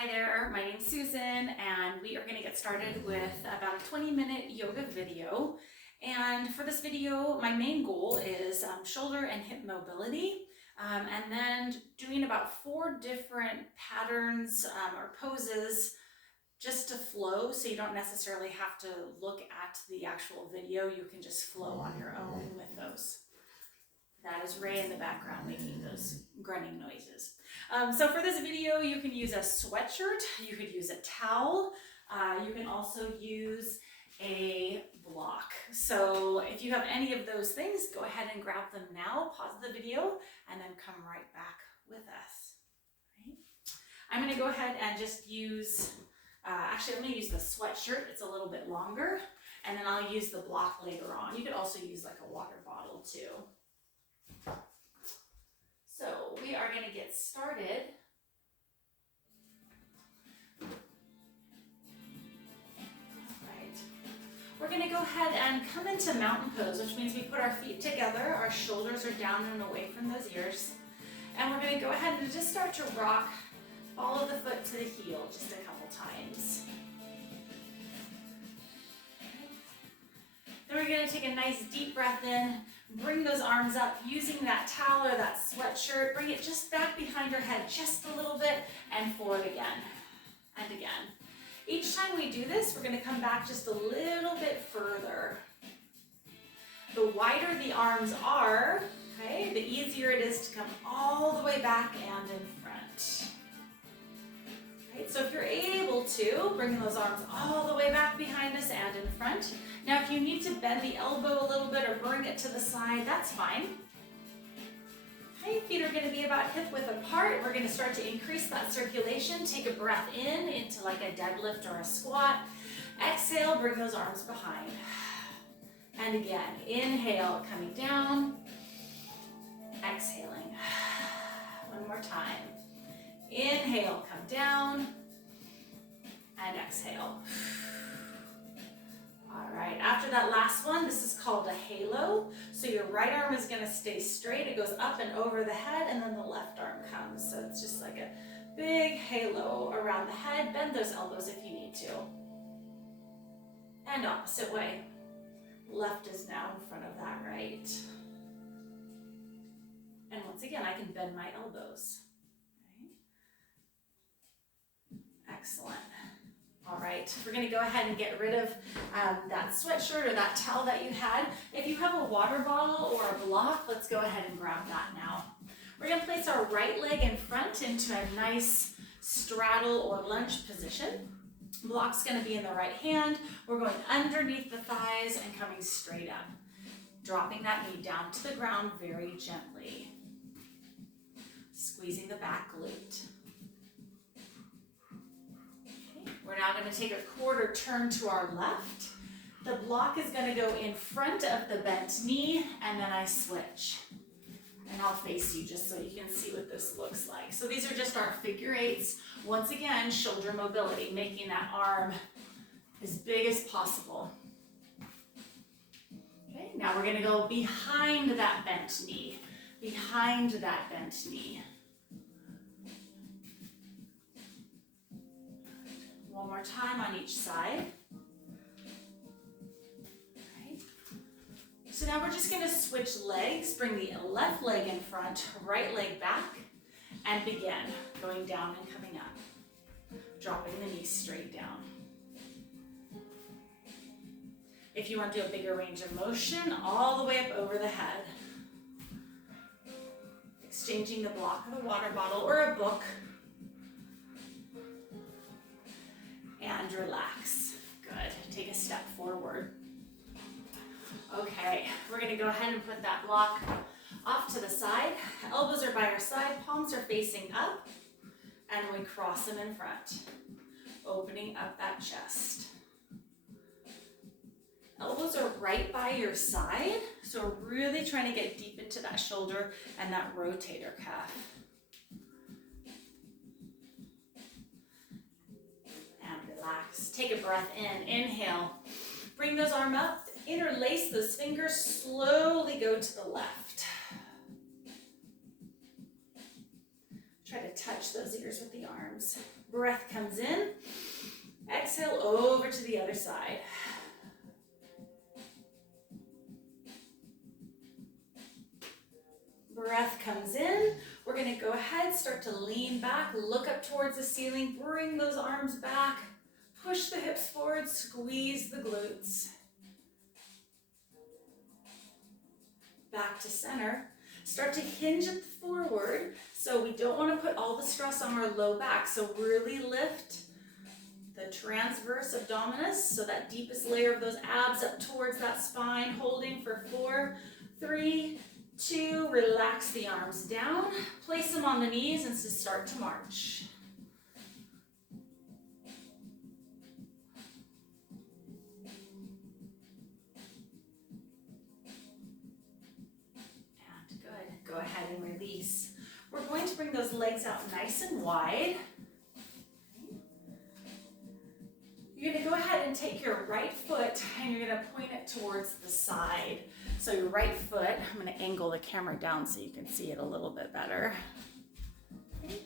Hi there, my name's Susan and we are going to get started with about a 20-minute yoga video. And for this video, my main goal is shoulder and hip mobility, and then doing about 4 different patterns or poses just to flow, so you don't necessarily have to look at the actual video. You can just flow on your own with those. That is Ray in the background making those grunting noises. So for this video, you can use a sweatshirt, you could use a towel, you can also use a block. So if you have any of those things, go ahead and grab them now, pause the video, and then come right back with us. Right? I'm going to go ahead and just use, actually I'm going to use the sweatshirt, it's a little bit longer, and then I'll use the block later on. You could also use like a water bottle too. So we are going to get started. Alright. We're going to go ahead and come into mountain pose, which means we put our feet together, our shoulders are down and away from those ears. And we're going to go ahead and just start to rock, follow the foot to the heel just a couple times. Then we're going to take a nice deep breath in. Bring those arms up using that towel or that sweatshirt. Bring it just back behind your head just a little bit and forward again and again. Each time we do this, we're going to come back just a little bit further. The wider the arms are, okay, the easier it is to come all the way back and in front. Right, so if you're able to, bring those arms all the way back behind us and in front. Now, if you need to bend the elbow a little bit or bring it to the side, that's fine. Okay, feet are going to be about hip width apart. We're going to start to increase that circulation. Take a breath in into like a deadlift or a squat. Exhale, bring those arms behind. And again, inhale, coming down. Exhaling. One more time. Inhale, come down. And exhale. All right, after that last one, this is called a halo. So your right arm is going to stay straight. It goes up and over the head, and then the left arm comes. So it's just like a big halo around the head. Bend those elbows if you need to. And opposite way. Left is now in front of that right. And once again, I can bend my elbows. Right? Excellent. All right, we're going to go ahead and get rid of that sweatshirt or that towel that you had. If you have a water bottle or a block, let's go ahead and grab that now. We're going to place our right leg in front into a nice straddle or lunge position. Block's going to be in the right hand. We're going underneath the thighs and coming straight up. Dropping that knee down to the ground very gently. Squeezing the back glute. We're now going to take a quarter turn to our left. The block is going to go in front of the bent knee, and then I switch. And I'll face you just so you can see what this looks like. So these are just our figure eights. Once again, shoulder mobility, making that arm as big as possible. Okay, now we're going to go behind that bent knee. Behind that bent knee. One more time on each side. Right. So now we're just going to switch legs. Bring the left leg in front, right leg back, and begin going down and coming up. Dropping the knees straight down. If you want to do a bigger range of motion, all the way up over the head. Exchanging the block of a water bottle or a book. And relax. Good. Take a step forward. Okay, we're going to go ahead and put that block off to the side. Elbows are by our side, palms are facing up, and we cross them in front, opening up that chest. Elbows are right by your side, so we're really trying to get deep into that shoulder and that rotator cuff. Relax. Take a breath in. Inhale. Bring those arms up. Interlace those fingers. Slowly go to the left. Try to touch those ears with the arms. Breath comes in. Exhale over to the other side. Breath comes in. We're going to go ahead, start to lean back, look up towards the ceiling, bring those arms back, push the hips forward, squeeze the glutes. Back to center. Start to hinge at the forward. So we don't want to put all the stress on our low back. So really lift the transverse abdominis, so that deepest layer of those abs up towards that spine, holding for 4, 3, 2, relax the arms down, place them on the knees and just start to march. And good, go ahead and release. We're going to bring those legs out nice and wide. You're going to go ahead and take your right foot and you're going to point it towards the side. So your right foot, I'm going to angle the camera down so you can see it a little bit better. Okay.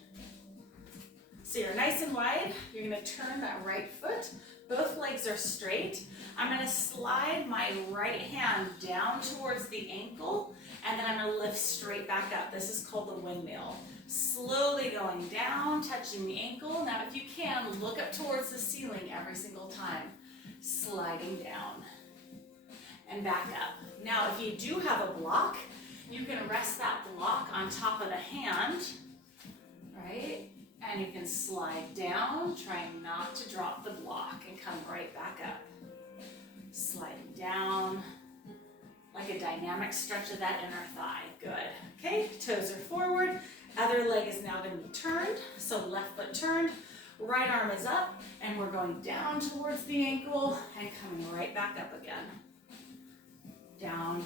So you're nice and wide. You're going to turn that right foot. Both legs are straight. I'm going to slide my right hand down towards the ankle and then I'm going to lift straight back up. This is called the windmill. Slowly going down, touching the ankle. Now if you can, look up towards the ceiling every single time. Sliding down and back up. Now if you do have a block, you can rest that block on top of the hand, right? And you can slide down, trying not to drop the block and come right back up. Sliding down, like a dynamic stretch of that inner thigh. Good. Okay, toes are forward. Other leg is now going to be turned. So left foot turned, right arm is up, and we're going down towards the ankle and coming right back up again. Down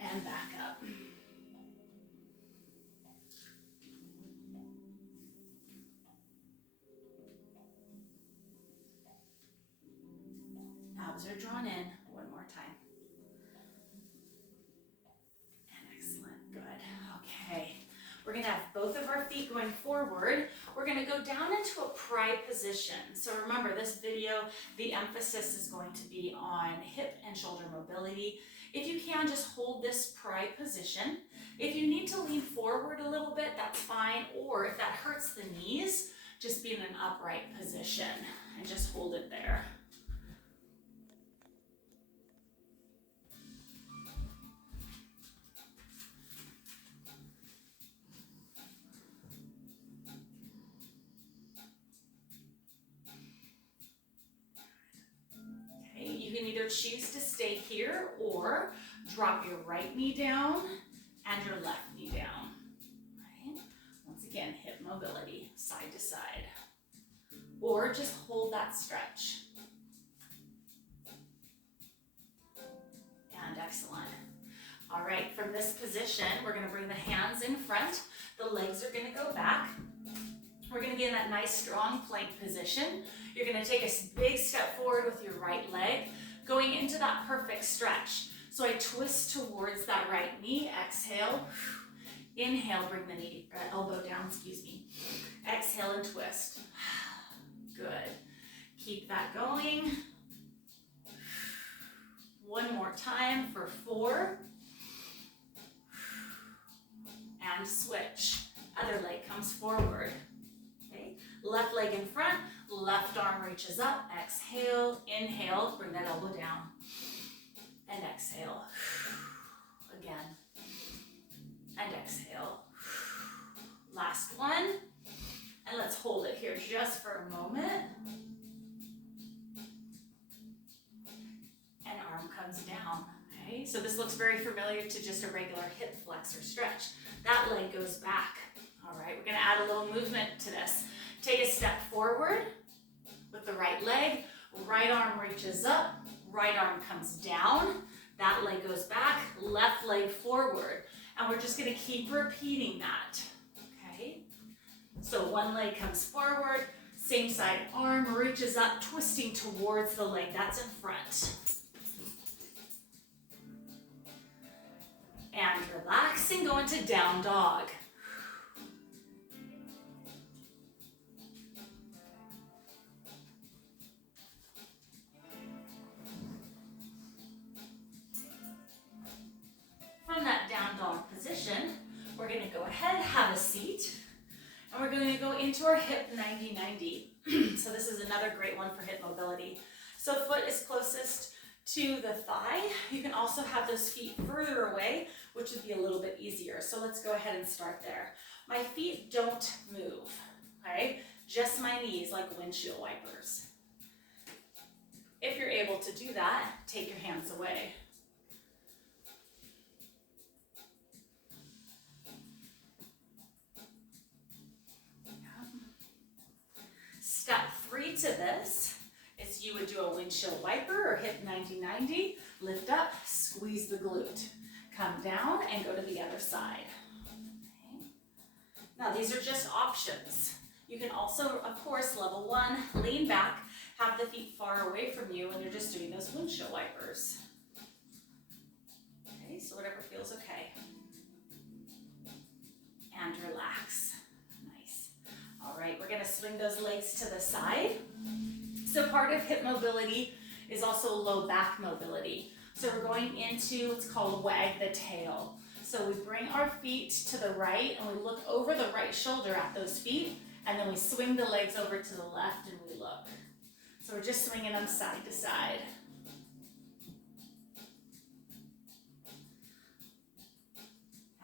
and back up. Abs are drawn in. One more time. And excellent. Good. Okay. We're going to have both of our feet going forward. We're going to go down into a pride position. So remember, this video, the emphasis is going to be on hip and shoulder mobility. If you can, just hold this pride position. If you need to lean forward a little bit, that's fine. Or if that hurts the knees, just be in an upright position and just hold it there. You can either choose to stay here or drop your right knee down and your left knee down. Right? Once again, hip mobility, side to side. Or just hold that stretch. And excellent. All right, from this position, we're going to bring the hands in front. The legs are going to go back. We're going to be in that nice strong plank position. You're going to take a big step forward with your right leg, going into that perfect stretch. So I twist towards that right knee, exhale, inhale, bring the knee, elbow down, exhale and twist. Good. Keep that going. One more time for 4. And switch. Other leg comes forward. Okay. Left leg in front, left arm reaches up, exhale, inhale, bring that elbow down, and exhale, again, and exhale. Last one, and let's hold it here just for a moment, and arm comes down, okay? So this looks very familiar to just a regular hip flexor stretch. That leg goes back. All right, we're gonna add a little movement to this. Take a step forward with the right leg, right arm reaches up, right arm comes down, that leg goes back, left leg forward, and we're just gonna keep repeating that, okay? So one leg comes forward, same side arm reaches up, twisting towards the leg that's in front. And relax and go into down dog. ahead, have a seat, and we're going to go into our hip 90-90. So this is another great one for hip mobility. So foot is closest to the thigh. You can also have those feet further away, which would be a little bit easier. So let's go ahead and start there. My feet don't move, okay? Just my knees like windshield wipers. If you're able to do that, take your hands away. Step 3 to this is you would do a windshield wiper or hip 90-90, lift up, squeeze the glute. Come down and go to the other side. Okay. Now these are just options. You can also, of course, level 1, lean back, have the feet far away from you when you're just doing those windshield wipers. Okay, so whatever feels okay. And relax. Nice. All right, we're gonna swing those legs to the side. So part of hip mobility is also low back mobility. So we're going into what's called wag the tail. So we bring our feet to the right and we look over the right shoulder at those feet, and then we swing the legs over to the left and we look. So we're just swinging them side to side.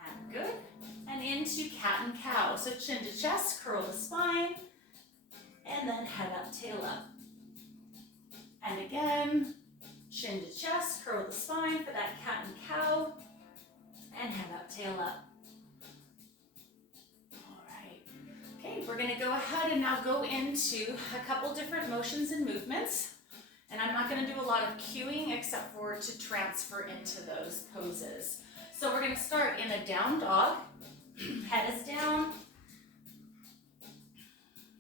And good. And into cat and cow. So chin to chest, curl the spine, and then head up, tail up. And again, chin to chest, curl the spine for that cat and cow, and head up, tail up. All right. Okay, we're gonna go ahead and now go into a couple different motions and movements. And I'm not gonna do a lot of cueing except for to transfer into those poses. So we're gonna start in a down dog. Head is down.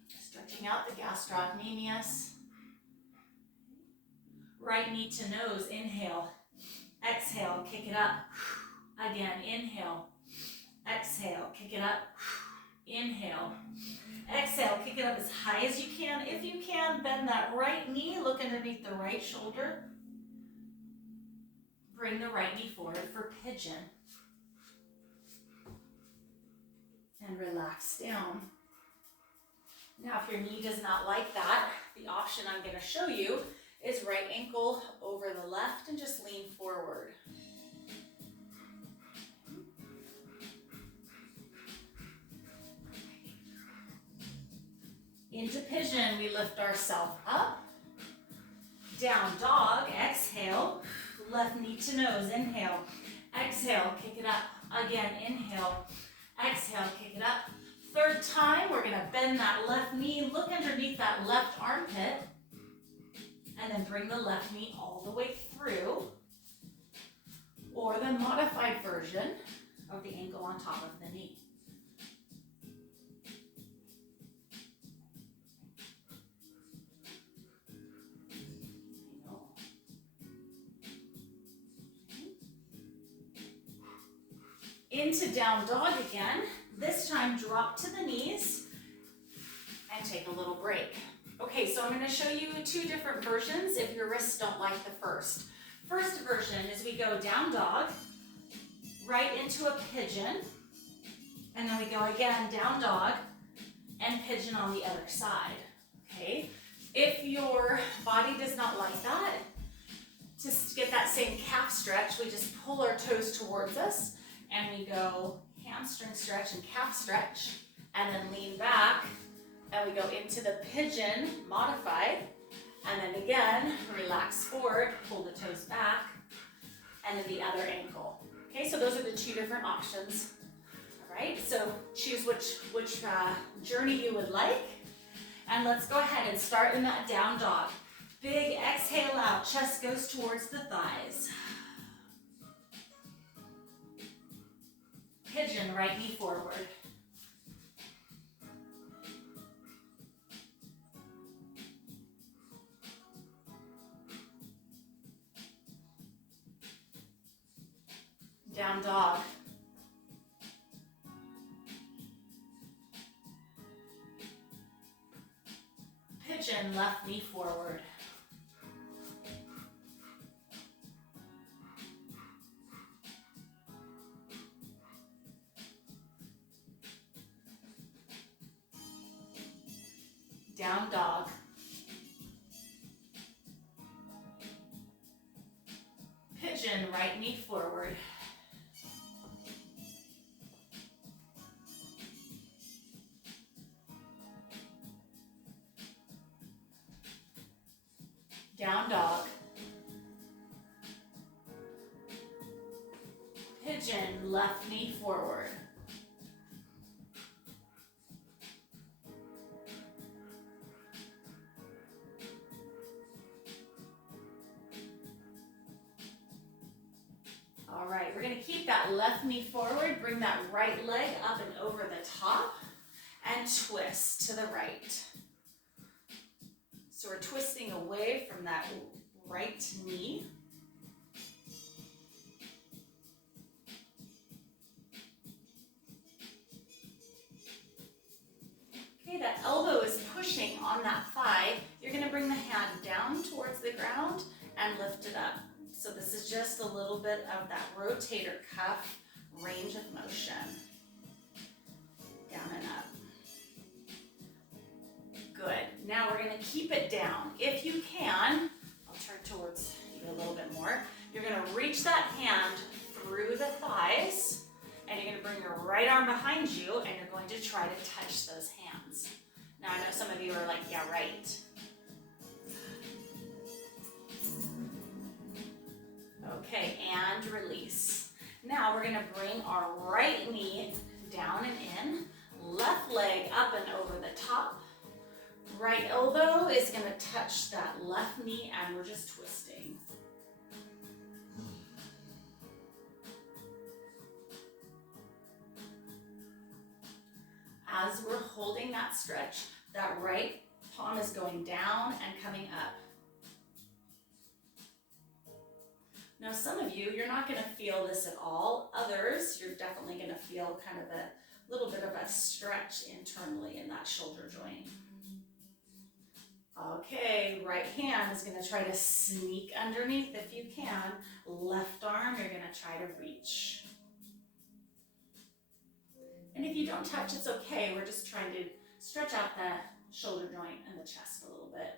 Stretching out the gastrocnemius. Right knee to nose, inhale. Exhale, kick it up. Again, inhale. Exhale, kick it up. Inhale. Exhale, kick it up as high as you can. If you can, bend that right knee, look underneath the right shoulder. Bring the right knee forward for pigeon. And relax down. Now, if your knee does not like that, the option I'm going to show you is right ankle over the left and just lean forward. Into pigeon, we lift ourselves up. Down dog, exhale. Left knee to nose, inhale. Exhale, kick it up. Again, inhale. Exhale, kick it up. Third time, we're gonna bend that left knee, look underneath that left armpit, and then bring the left knee all the way through. Or the modified version of the ankle on top of the knee. Into down dog again. This time drop to the knees and take a little break. Okay, so I'm going to show you two different versions if your wrists don't like the first. First version is we go down dog, right into a pigeon, and then we go again down dog and pigeon on the other side. Okay, if your body does not like that, to get that same calf stretch, we just pull our toes towards us and we go hamstring stretch and calf stretch, and then lean back, and we go into the pigeon modified, and then again, relax forward, pull the toes back, and then the other ankle. Okay, so those are the two different options. All right, so choose which journey you would like, and let's go ahead and start in that down dog. Big exhale out, chest goes towards the thighs. Pigeon, right knee forward. Down dog. Pigeon, left knee forward. down dog, pigeon, right knee forward, down dog, pigeon, left knee forward, all right, we're going to keep that left knee forward, bring that right leg up and over the top, and twist to the right. So we're twisting away from that right knee. Okay, that elbow is pushing on that thigh. You're going to bring the hand down towards the ground and lift it up. So this is just a little bit of that rotator cuff range of motion. Down and up. Good. Now we're going to keep it down. If you can, I'll turn towards you a little bit more. You're going to reach that hand through the thighs, and you're going to bring your right arm behind you, and you're going to try to touch those hands. Now I know some of you are like, yeah, right. Okay, and release. Now we're going to bring our right knee down and in, left leg up and over the top. Right elbow is going to touch that left knee, and we're just twisting. As we're holding that stretch, that right palm is going down and coming up. Now some of you, you're not going to feel this at all. Others, you're definitely going to feel kind of a little bit of a stretch internally in that shoulder joint. Okay, right hand is going to try to sneak underneath if you can. Left arm, you're going to try to reach. And if you don't touch, it's okay. We're just trying to stretch out that shoulder joint and the chest a little bit.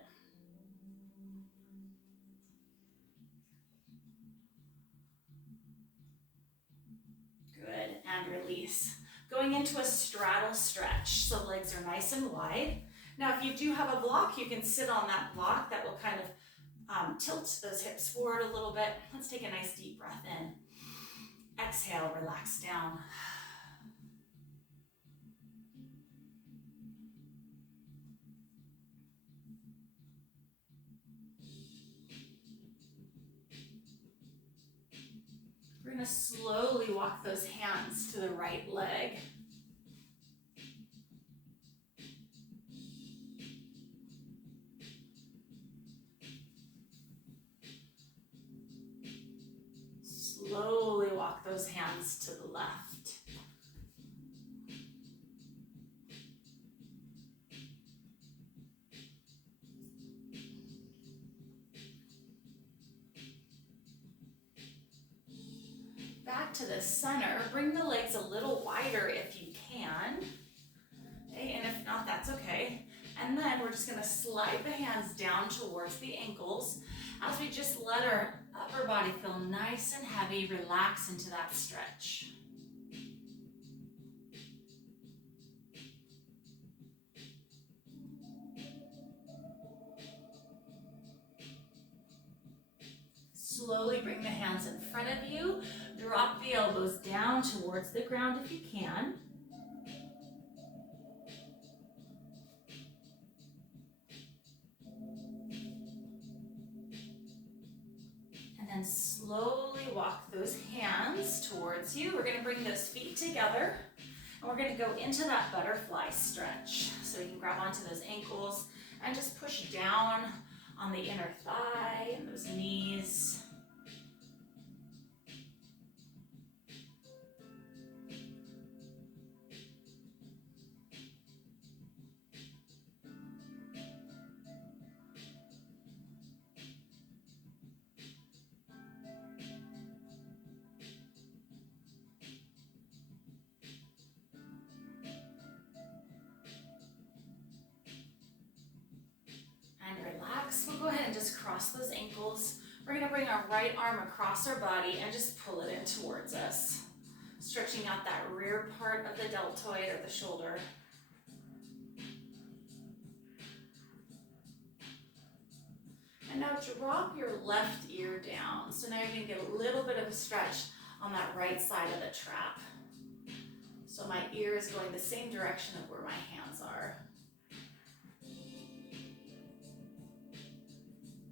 Good, and release. Going into a straddle stretch, so legs are nice and wide. Now, if you do have a block, you can sit on that block. That will kind of tilt those hips forward a little bit. Let's take a nice deep breath in. Exhale, relax down. We're going to slowly walk those hands to the right leg. Slowly walk those hands to the left. Back to the center. Bring the legs a little wider if you can. Okay, and if not, that's okay. And then we're just going to slide the hands down towards the ankles as we just let our upper body feel nice and heavy, relax into that stretch. Slowly bring the hands in front of you. Drop the elbows down towards the ground if you can. And then slowly walk those hands towards you. We're going to bring those feet together. And we're going to go into that butterfly stretch. So you can grab onto those ankles and just push down on the inner thigh and those knees. and just cross those ankles. We're gonna bring our right arm across our body and just pull it in towards us, stretching out that rear part of the deltoid or the shoulder. And now drop your left ear down. So now you're gonna get a little bit of a stretch on that right side of the trap. So my ear is going the same direction of where my hands are.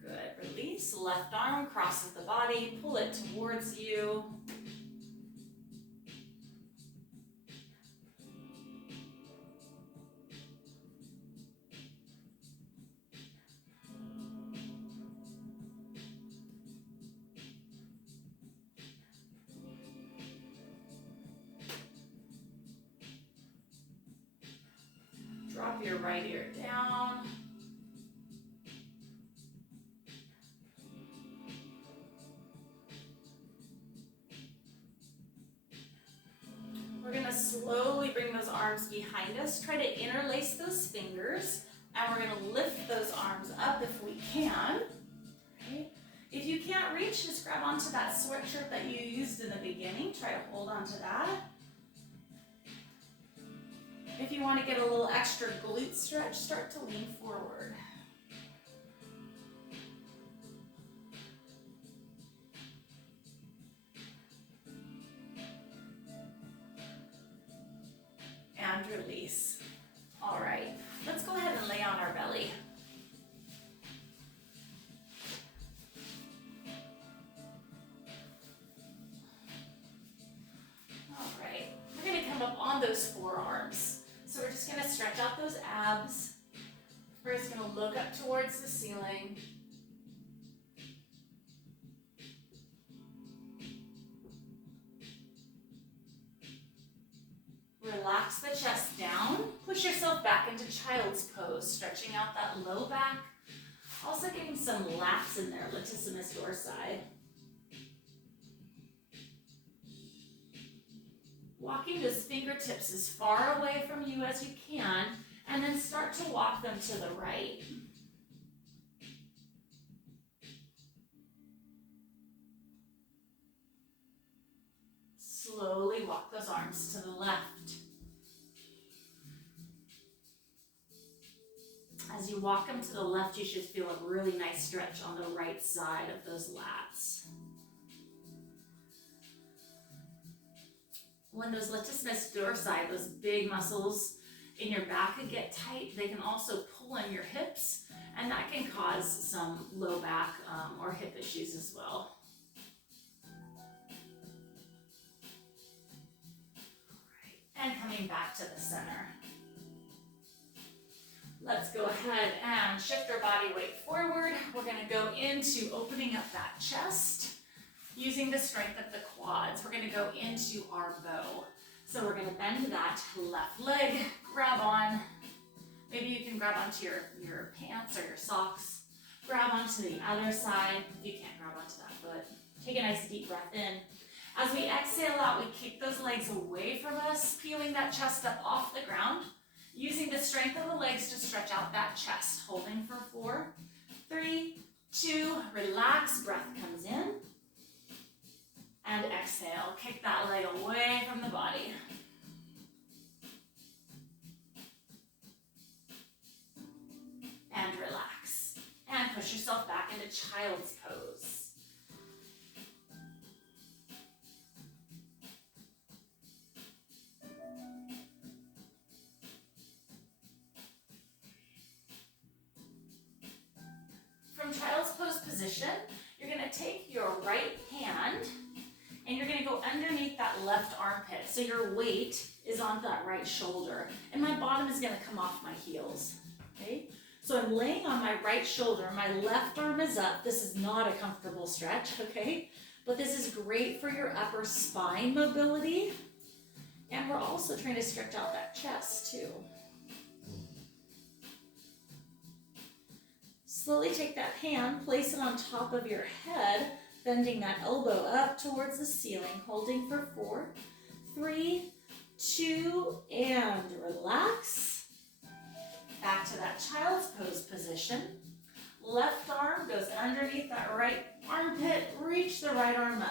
Good, release. Left arm crosses the body, pull it towards you. Drop your right ear down. We're going to slowly bring those arms behind us. Try to interlace those fingers, and we're going to lift those arms up if we can. Okay. If you can't reach, just grab onto that sweatshirt that you used in the beginning. Try to hold on to that. If you want to get a little extra glute stretch, start to lean forward. And release. All right, let's go ahead and lay on our belly. All right, we're going to come up on those forearms. So we're just going to stretch out those abs. We're just going to look up towards the ceiling. Relax the chest down. Push yourself back into child's pose, stretching out that low back. Also getting some lats in there, latissimus dorsi. Walking those fingertips as far away from you as you can, and then start to walk them to the right. Slowly walk those arms to the left. As you walk them to the left, you should feel a really nice stretch on the right side of those lats. When those latissimus dorsi, those big muscles in your back get tight, they can also pull in your hips, and that can cause some low back or hip issues as well. And coming back to the center. Let's go ahead and shift our body weight forward. We're going to go into opening up that chest. Using the strength of the quads, we're going to go into our bow. So we're going to bend that left leg, grab on. Maybe you can grab onto your pants or your socks. Grab onto the other side. If you can't grab onto that foot, take a nice deep breath in. As we exhale out, we kick those legs away from us, peeling that chest up off the ground. Using the strength of the legs to stretch out that chest. Holding for 4, 3, 2, relax, breath comes in. And exhale, kick that leg away from the body. And relax. And push yourself back into child's pose. From child's pose position, you're going to take your right hand and you're going to go underneath that left armpit. So your weight is on that right shoulder. And my bottom is going to come off my heels. Okay? So I'm laying on my right shoulder. My left arm is up. This is not a comfortable stretch, okay? But this is great for your upper spine mobility. And we're also trying to stretch out that chest too. Slowly take that hand, place it on top of your head, bending that elbow up towards the ceiling, holding for 4, 3, 2, and relax. Back to that child's pose position. Left arm goes goes underneath that right armpit. Reach the right arm up.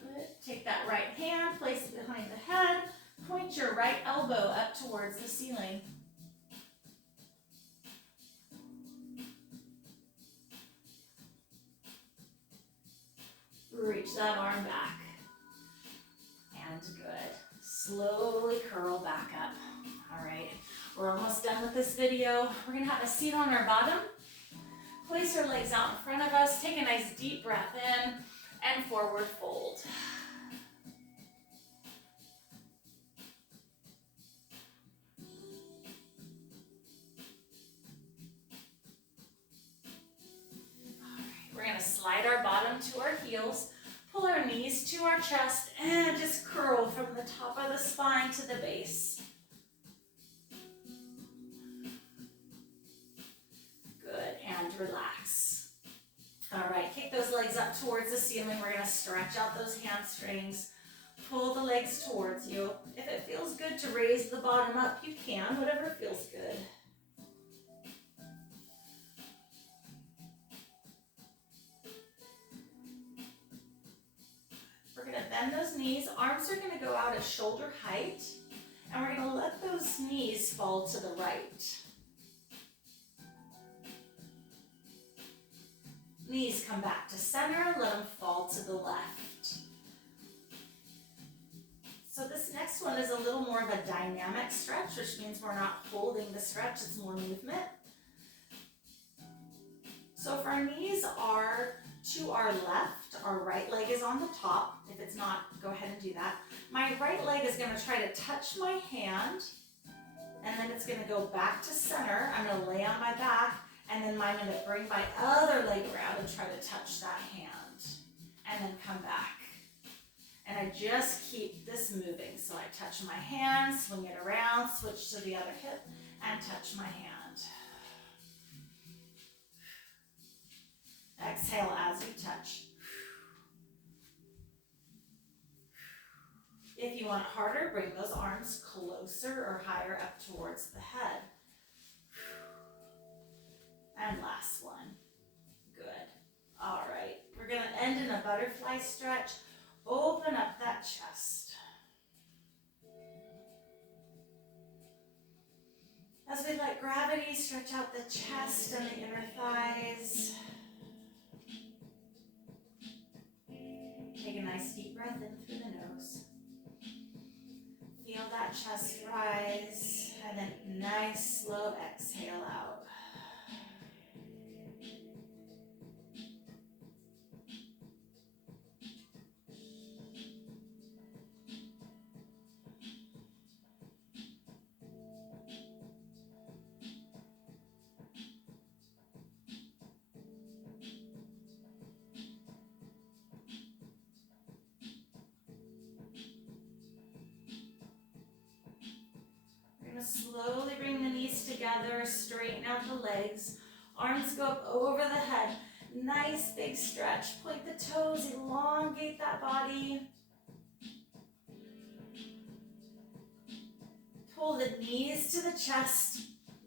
Good. Take that right hand, place it behind the head. Point your right elbow up towards the ceiling. Reach that arm back. And good. Slowly curl back up. All right, we're almost done with this video. We're gonna have a seat on our bottom. Place your legs out in front of us. Take a nice deep breath in and forward fold. We're going to slide our bottom to our heels, pull our knees to our chest, and just curl from the top of the spine to the base. Good, and relax. All right, kick those legs up towards the ceiling. We're going to stretch out those hamstrings, pull the legs towards you. If it feels good to raise the bottom up, you can, whatever feels good. Bend those knees. Arms are going to go out at shoulder height, and we're going to let those knees fall to the right. Knees come back to center, let them fall to the left. So this next one is a little more of a dynamic stretch, which means we're not holding the stretch, it's more movement. So if our knees are to our left, our right leg is on the top. If it's not, go ahead and do that. My right leg is going to try to touch my hand, and then it's going to go back to center. I'm going to lay on my back, and then I'm going to bring my other leg around and try to touch that hand, and then come back. And I just keep this moving. So I touch my hand, swing it around, switch to the other hip, and touch my hand. Exhale as you touch. If you want it harder, bring those arms closer or higher up towards the head. And last one. Good. All right. We're going to end in a butterfly stretch. Open up that chest. As we let gravity stretch out the chest and the inner thighs. Take a nice deep breath in through the nose. Feel that chest rise, and then nice slow exhale out. Slowly bring the knees together, straighten out the legs, arms go up over the head, nice big stretch, point the toes, elongate that body. Pull the knees to the chest,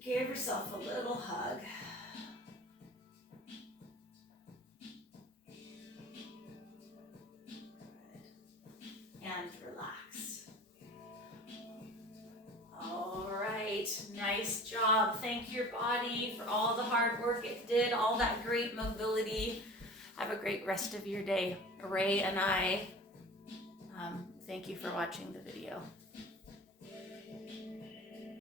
give yourself a little hug. And relax. All right, nice job. Thank your body for all the hard work it did, all that great mobility. Have a great rest of your day. Ray and I thank you for watching the video.